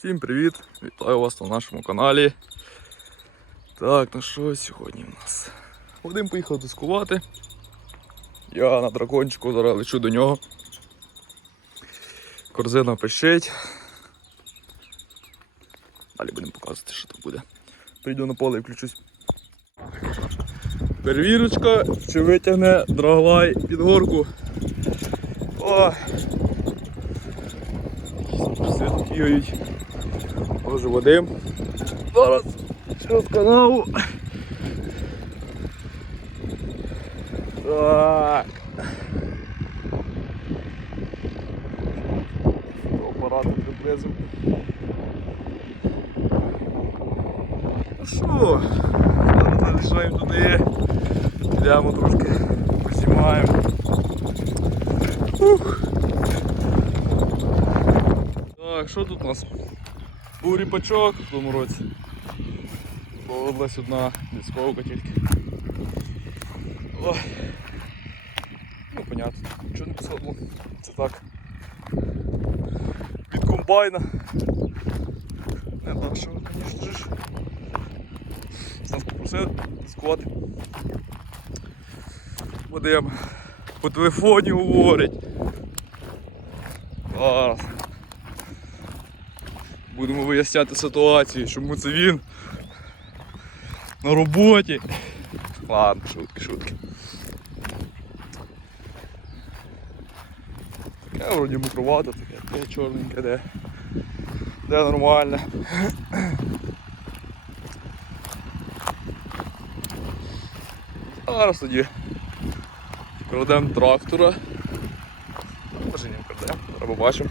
Всім привіт! Вітаю вас на нашому каналі. Так, ну що сьогодні в нас? Вадим поїхав дискувати. Я на дракончику зараз лечу до нього. Корзина пищить. Далі будемо показувати, що тут буде. Прийду на поле і включусь. Перевірочка, чи витягне драглай під горку. О! Свят бігають. Може Вадим. Зараз через канаву. Так. Апарату приблизив. Ну що, залишаємо туди. Йдемо трошки познімаємо. Ух. Так, що тут у нас? Був ріпачок в тому році. Повелась одна дисковка тільки. Ой. Ну, понятно, нічого не посадло. Це так. Від комбайна. Не нашого, звісно ж. Нас попросили дискувати. Вадим по телефоні говорить. Зараз. Будемо виясняти ситуацію, чому це він на роботі. Ладно, шутки, шутки. Таке вроді мокровато, таке, таке чорненьке, де, де нормально. Зараз тоді крадемо трактора. Може не вкрадемо, треба бачимо.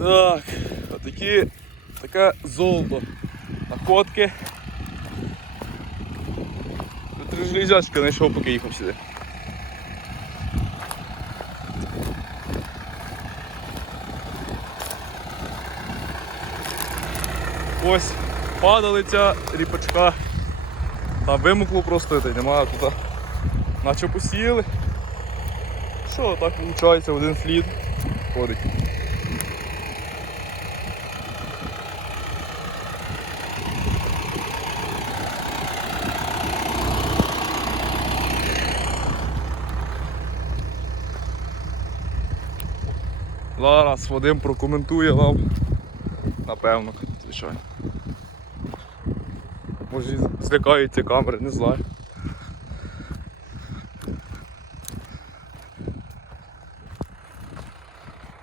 Так, отакі, таке золото. Находки. Три железячки знайшов, поки їхав сюди. Ось падалиця ріпачка. Та вимокло просто, та немає тут. Наче посіяли. Що, так виходить, один слід ходить. Зараз Вадим прокоментує вам. Напевно, звичайно. Може злякаються камери, не знаю.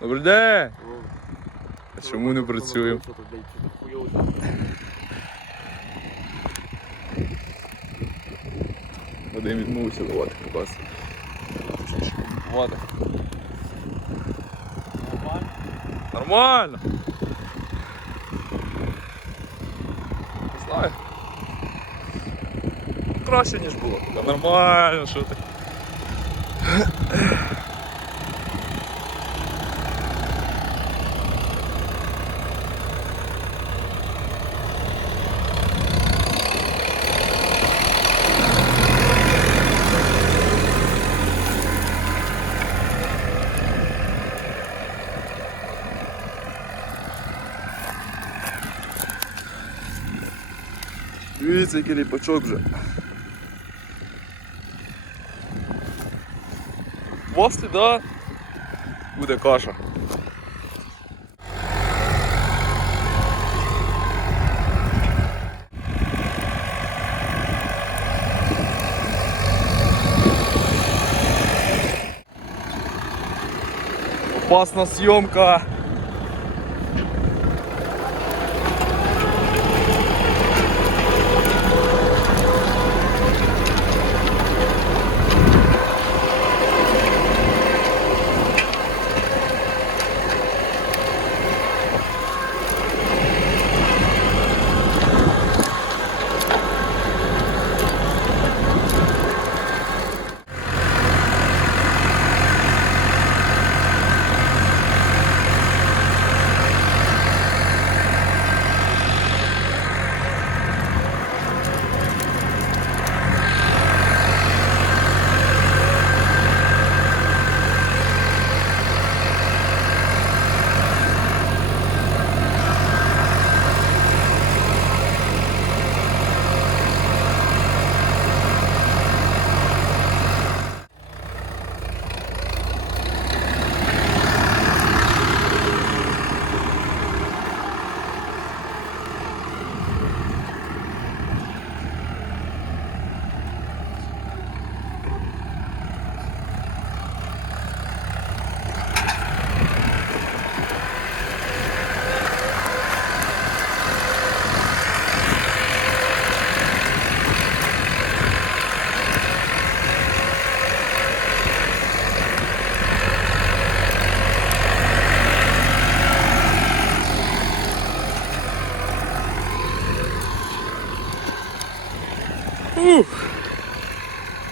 Добрий день! Чому не працюємо? Вадим відмовився давати показ. Ладно. Нормально. Не знаю. Краще, ніж було. Нормально, що ти. Дивіться, який ріпачок вже. После, да, буде каша. Опасна съемка.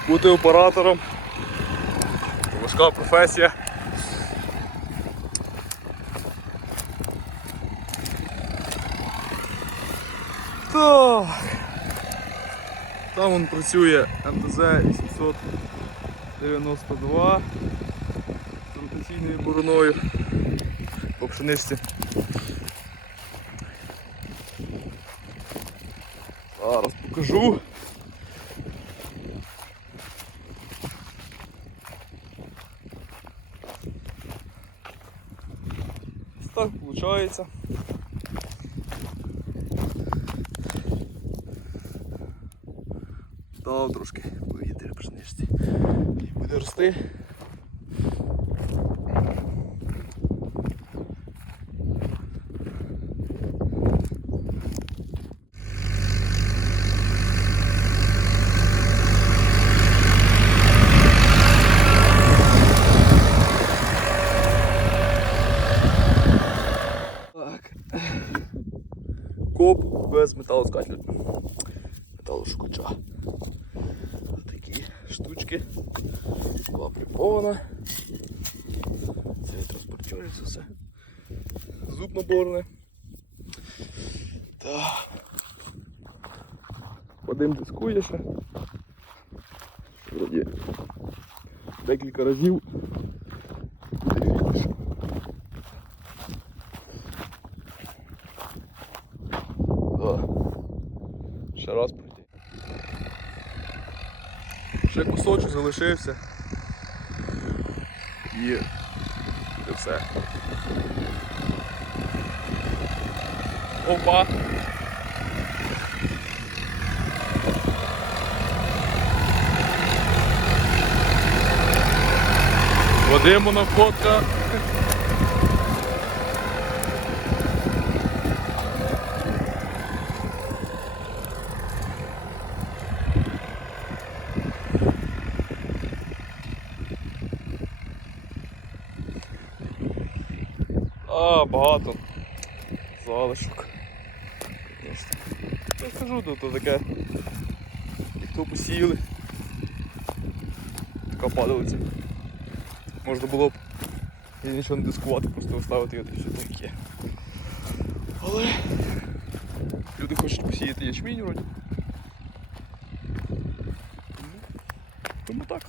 Бути оператором. Важка професія. Так. Там він працює МТЗ 892 з ротаційною бороною по пшеничці. Зараз покажу. Ось Виходить. Дав трошки повітря пшеничці. І буде рости. Так. Коп без металоскателя. Металошукача. Такі штучки. Була припована. Це транспортується все. Зуб наборне. Так. Вадим дискує ще. Вроді декілька разів. Кусочок залишився. І це все. Опа! Вадимона фотка. А, багато. Залишок. Я скажу, то, то таке. Як то посіяли. Така падалиця. Можна було б і нічого не дискувати, просто оставити його і все таке. Але люди хочуть посіяти ячмінь вроді. Тому так.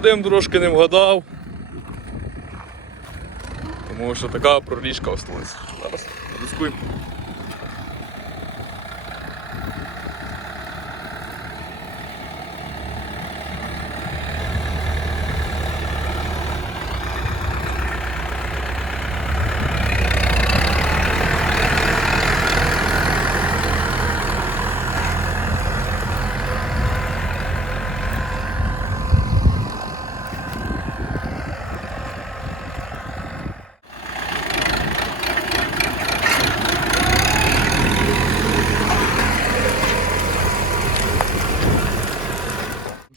Один трошки не вгадав. Тому що така проріжка осталась. Зараз дискуємо.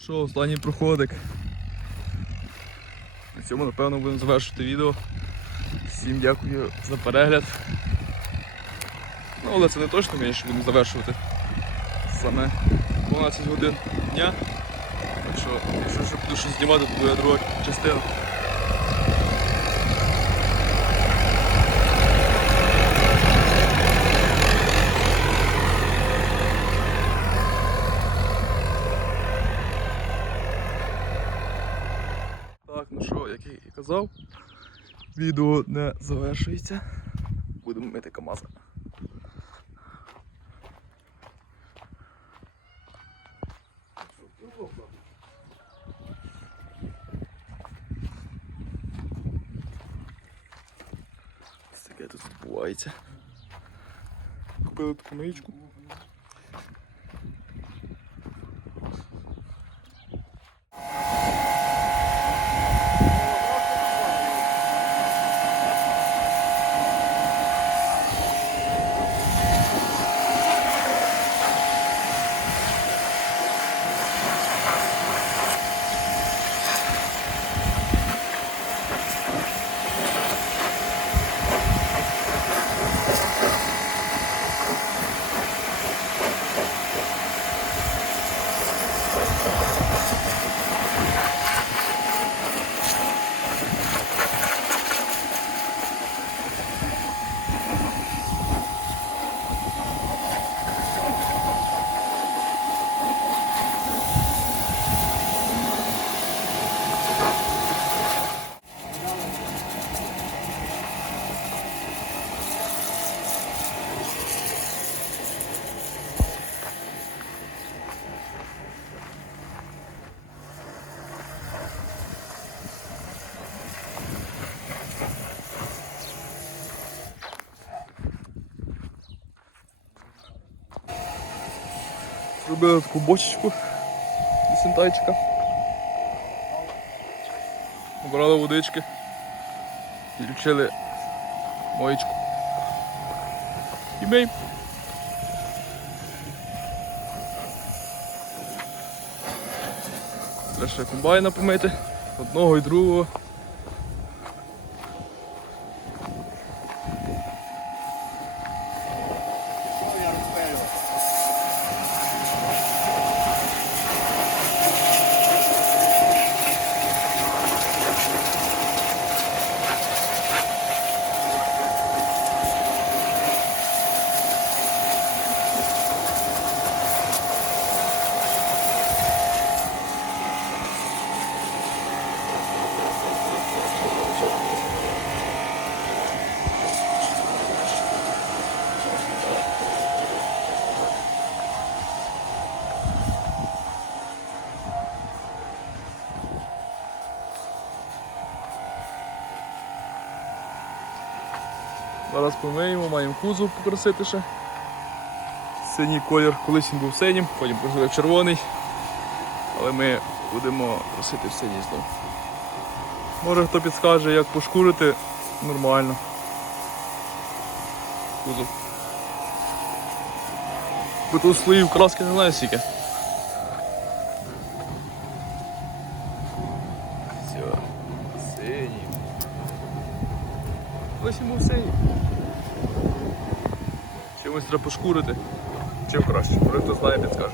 Що, останній проходик. На цьому напевно будемо завершити відео. Всім дякую за перегляд. Ну, але це не точно, ще будемо завершувати саме 12 годин дня. Так що, якщо ще буду щось знімати, то буде друга частина. казав, відео не завершується. Будемо мити КАМАЗа. Ось таке тут відбувається. Купили таку маячку. Зробили таку бочечку до синтайчика. Набрали водички. Підключили моєчку. І мий. Треба ще комбайна помити. Одного і другого. Зараз помиємо, маємо кузов покрасити ще. Синій колір, колись він був синім, потім покрасили в червоний. Але ми будемо красити в синій знову. Може хто підскаже, як пошкурити нормально. Кузов. Бо тут слоїв краски не знаю скільки. Все, синій. Ось йому все. Чимось треба пошкурити. Чим краще, хто знає, підскаже.